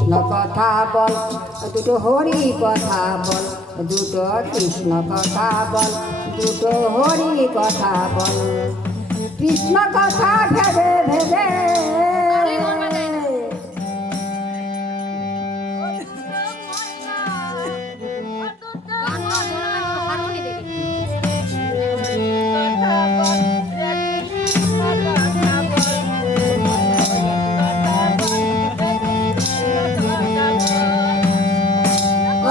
কৃষ্ণ কথা বল, দুটো হরি কথা বল, দুটো কৃষ্ণ কথা বল, দুটো হরি কথা বল। কৃষ্ণ কথা ভেবে ভেবে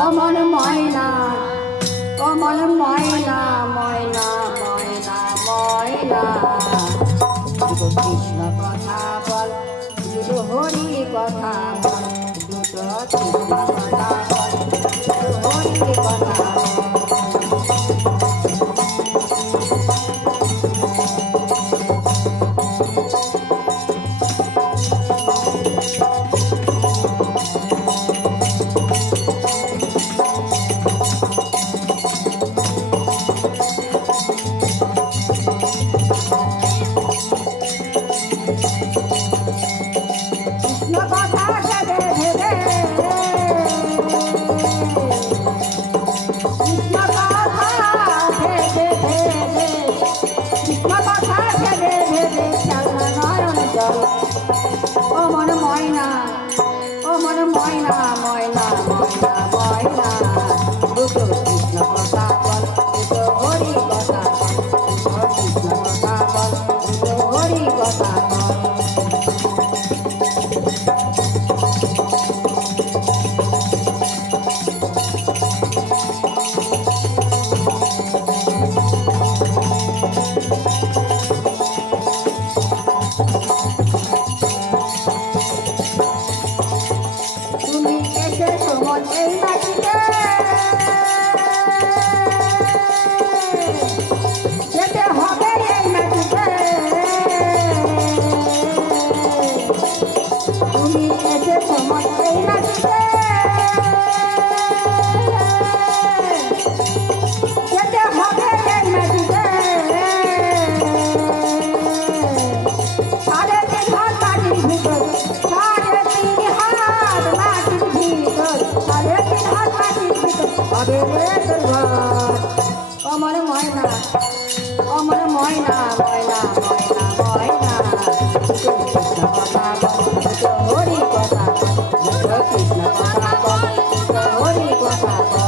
অমন ময়না, অমন ময়না, ময়না ময়না ময়না, দুটো কৃষ্ণ কথা বল, দুটো হরি কথা বল, দুটো কৃষ্ণ কথা বল, দুটো হরি কথা বল। অমন ময়না, অমন ময়না, ময়না ময়না ময়না, দুটো কৃষ্ণ কথা বল, দুটো হরি কথা বল, দুটো কৃষ্ণ কথা বল, দুটো হরি কথা বল। এই মাটিতে যেতে হবে, এই মাটিতে তুমি এসেছো মন, এই মাটিতে যেতে হবে, এই মাটিতে সাড়ে তিন হাত মাটির ভিতর, সাড়ে তিন হাত মাটির ভিতর, সাড়ে তিন হাত মাটির ভিতর হবে রে তোর ঘর। অমর ময়না, অমর ময়না, ময়না ময়না ময়না, দুটো কৃষ্ণ কথা বল, দুটো হরি কথা বল, দুটো কৃষ্ণ কথা বল, দুটো হরি কথা বল।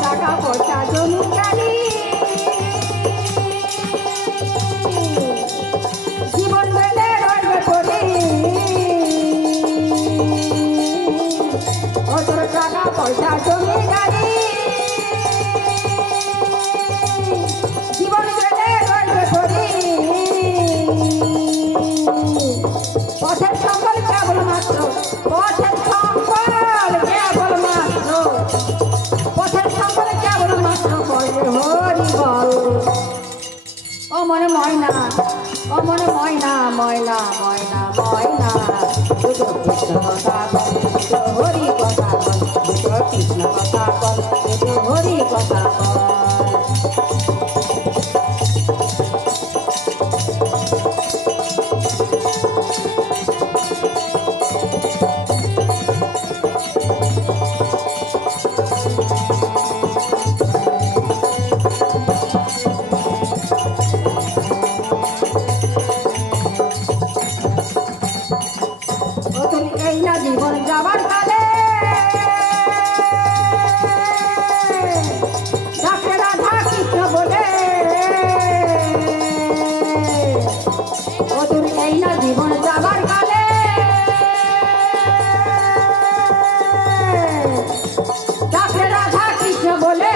টাকা পয়সা জমি গাড়ি, জীবন বেঁধে রইবে পড়ি, ও তোর টাকা পয়সা জমি গাড়ি, জীবন বেঁধে রইবে পড়ি। পথের সম্বল কেবল মাত্র, পথের সম্বল কেবল মাত্র, পথের সম্বল কেবল মাত্র বলে হরি বল। অমন ময়না, অমন ময়না, ময়না ময়না ময়না, দুটো কৃষ্ণ কথা বল, দুটো হরি কথা বল, দুটো কৃষ্ণ কথা বল, দুটো হরি কথা বল। এই না জীবন যাবার কালে ডাকে রাধা কৃষ্ণ বলে, ওদের এই না জীবন যাবার কালে ডাকে রাধা কৃষ্ণ বলে,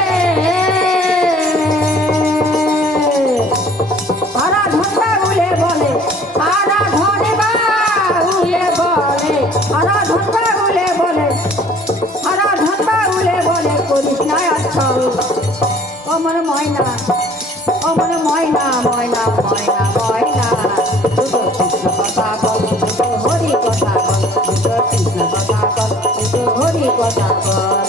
আরাধন বাউলে বলে, আরাধন বাউলে বলে, আরাধন বাউলে বলে, আরাধন বাউলে বলে, করিস না আচ্ছল। অমর ময়না অমর ময়না ময়না ময়না ময়না দুটো কৃষ্ণ কথা বল দুটো হরি কথা বল দুটো কৃষ্ণ কথা বল দুটো হরি কথা বল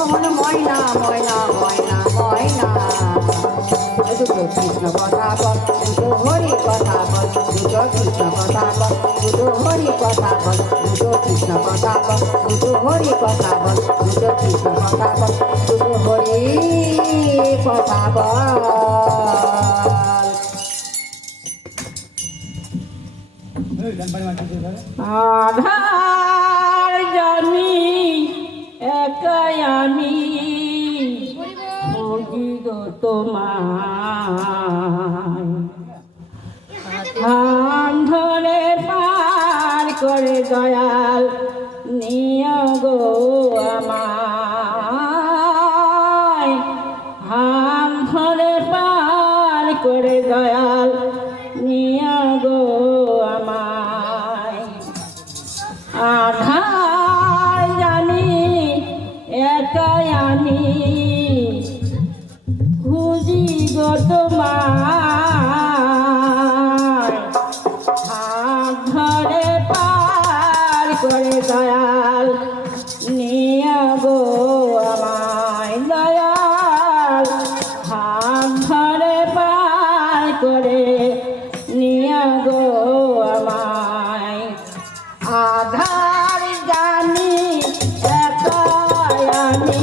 অমর ময়না ময়না ময়না ময়না দুটো কৃষ্ণ কথা বল দুটো হরি কথা বল দুটো কৃষ্ণ কথা বল দুটো হরি কথা বল দুটো কৃষ্ণ কথা বল দুটো হরি কথা বল দুটো কৃষ্ণ কথা বল দুটো হরি কথা বল আধার জানি একাই আমি ভোগিব তোমার হাত ধরে পার করে দয়াল নিয়ে গো আমায় হাত ধরে পার করে দয়াল নিয়ে গো আমায় আধার জানি একাই আমি খুঁজি গো তোমার হাত ধরে পার করে দয়াল নিয়ে গো আমায় দয়াল হাত ধরে পার করে নিয়ে গো আমায় আধার জানি একাই আমি